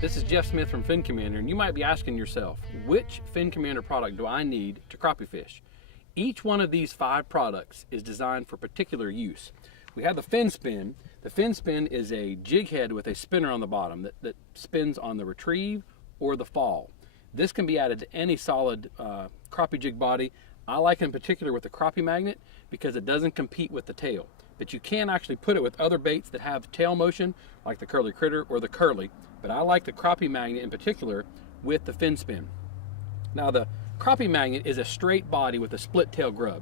This is Jeff Smith from Fin Commander, and you might be asking yourself, which Fin Commander product do I need to crappie fish? Each one of these 5 products is designed for particular use. We have the Fin Spin. The Fin Spin is a jig head with a spinner on the bottom that spins on the retrieve or the fall. This can be added to any solid crappie jig body. I like in particular with the Crappie Magnet because it doesn't compete with the tail. But you can actually put it with other baits that have tail motion, like the Curly Critter or the Curly. But I like the Crappie Magnet in particular with the Fin Spin. Now the Crappie Magnet is a straight body with a split tail grub.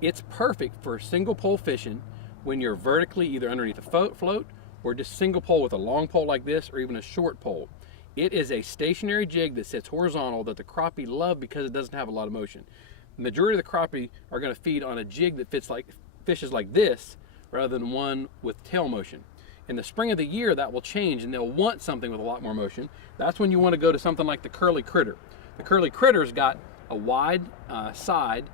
It's perfect for single pole fishing when you're vertically either underneath a float or just single pole with a long pole like this or even a short pole. It is a stationary jig that sits horizontal that the crappie love because it doesn't have a lot of motion. The majority of the crappie are going to feed on a jig that fishes like this rather than one with tail motion. In the spring of the year, that will change and they'll want something with a lot more motion. That's when you want to go to something like the Curly Critter. The Curly Critter's got a wide side,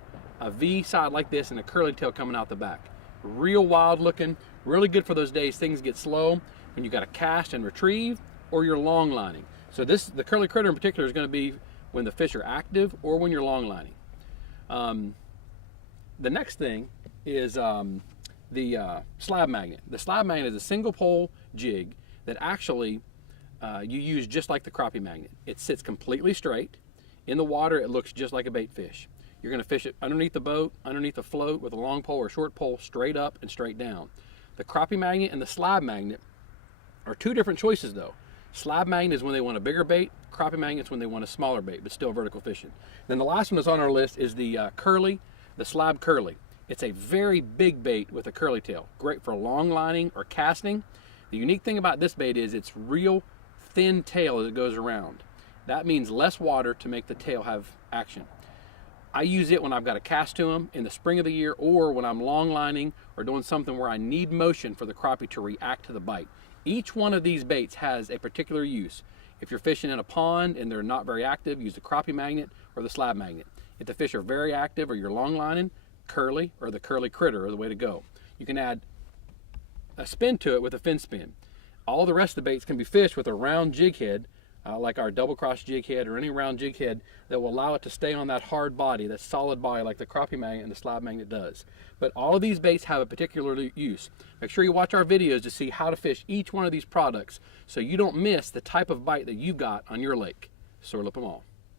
a V side like this, and a curly tail coming out the back. Real wild looking, really good for those days things get slow when you got to cast and retrieve or you're long lining. So the Curly Critter in particular is going to be when the fish are active or when you're long lining. The next thing is the Slab Magnet. The Slab Magnet is a single pole jig that actually you use just like the Crappie Magnet. It sits completely straight. In the water, it looks just like a bait fish. You're going to fish it underneath the boat, underneath a float with a long pole or a short pole, straight up and straight down. The Crappie Magnet and the Slab Magnet are 2 different choices though. Slab Magnet is when they want a bigger bait, Crappie Magnet is when they want a smaller bait, but still vertical fishing. Then the last one that's on our list is the Curly, the Slab Curly. It's a very big bait with a curly tail, great for long lining or casting. The unique thing about this bait is it's real thin tail as it goes around. That means less water to make the tail have action. I use it when I've got to cast to them in the spring of the year or when I'm long lining or doing something where I need motion for the crappie to react to the bite. Each one of these baits has a particular use. If you're fishing in a pond and they're not very active, use the Crappie Magnet or the Slab Magnet. If the fish are very active or you're long lining, Curly or the Curly Critter are the way to go. You can add a spin to it with a Fin Spin. All the rest of the baits can be fished with a round jig head, like our double cross jig head or any round jig head that will allow it to stay on that hard body, that solid body like the Crappie Magnet and the Slab Magnet does. But all of these baits have a particular use. Make sure you watch our videos to see how to fish each one of these products so you don't miss the type of bite that you got on your lake. Swordlip them all.